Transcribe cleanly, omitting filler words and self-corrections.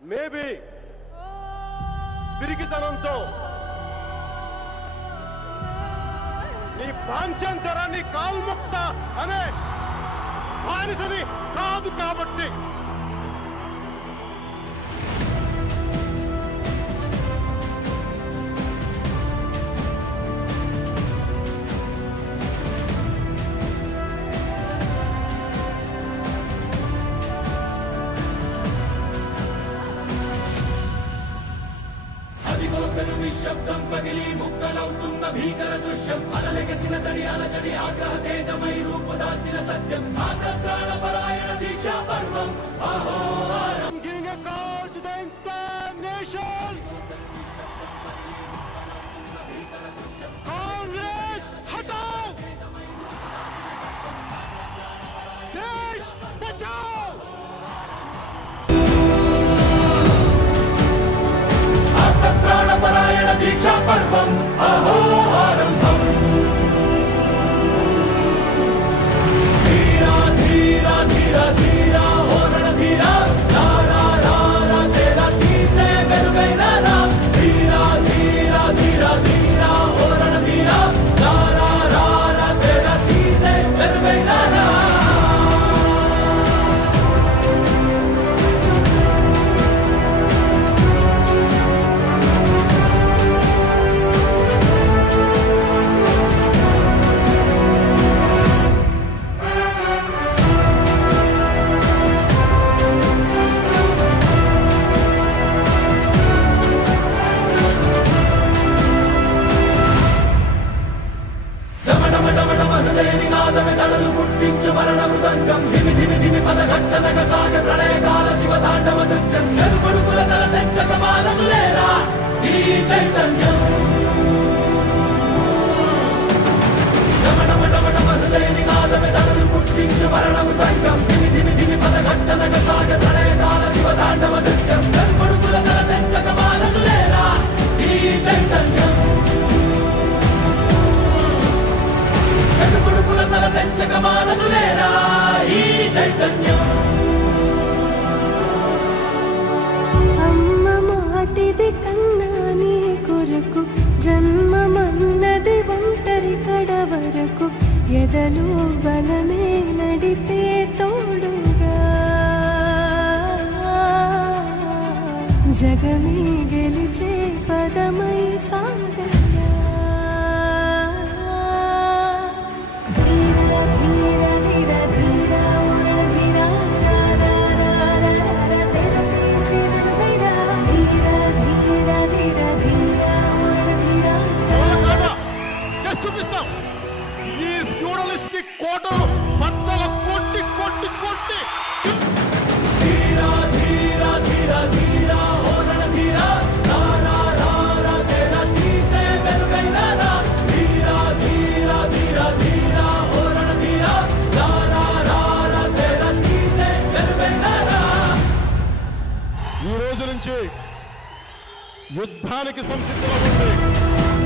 Maybe పిరికితనంతో నీ పాంచంతరాన్ని కాల్ముక్త అనే బానిసని కాదు కాబట్టి నిశ్శబ్దం పగిలి ముక్కలవుతున్న భీకర దృశ్యం అలలెగసిన తడి అలజడి ఆగ్రహ తేజమై రూపుదాల్చిన సత్యం ప్రాణపరాయణ దీక్షా పర్వం అహోరారం కాంగ్రెస్ హటాओ देश बचाओ ప్రాణపరాయణ దీక్షా పర్వం అహోరారం ధీరా ధీరా ధీరా ధీరా ఓరణ ధీరా రారా రారా తేరా తీసే మెరుగైన రా ధీరా ధీరా ధీరా ధీరా ఓరణ ధీరా రారా రారా తేరా తీసే మెరుగైన రా పుట్టించు మరణ మృదంగం ధిమి ధిమి ధిమి పదఘట్టనగ సాగ ప్రళయకాల శివతాండవ నృత్యం చెరుపడుకుల తల తెచ్చక మానదులేరా ఈ చైతన్యం హృదయ నినాదమే తడలు పుట్టించు మరణ మృదంగం ధిమి ధిమి ధిమి పదఘట్టనగ సాగ ప్రళయకాల శివతాండవ నృత్యం చెరుపడుకుల తల తెచ్చక మానదులేరా ఈ చైతన్యం చెడుపుడుకుల తల తెంచక మానదులేరా ఈ చైతన్యం అమ్మ మాటిది కన్నా నీ కొరకు జన్మమన్నది ఒంటరి కడ వరకు ఎదలు బలమే నడిపే తోడుగా జగమే గెలిచే పదమై సాగ చూపిస్తాం ఈ ఫ్యూడలిస్టిక్ కోటలు బద్దలు కొట్టి కొట్టి కొట్టి ధీరా ధీరా ధీరా ధీరా ఓరణ ధీరా రారా రారా తేరా తీసే మెరుగైన రా ధీరా ధీరా ధీరా ధీరా ఓరణ ధీరా రారా రారా తేరా తీసే మెరుగైన రా ఈ రోజు నుంచి యుద్ధానికి సంసిద్ధంగా ఉంది.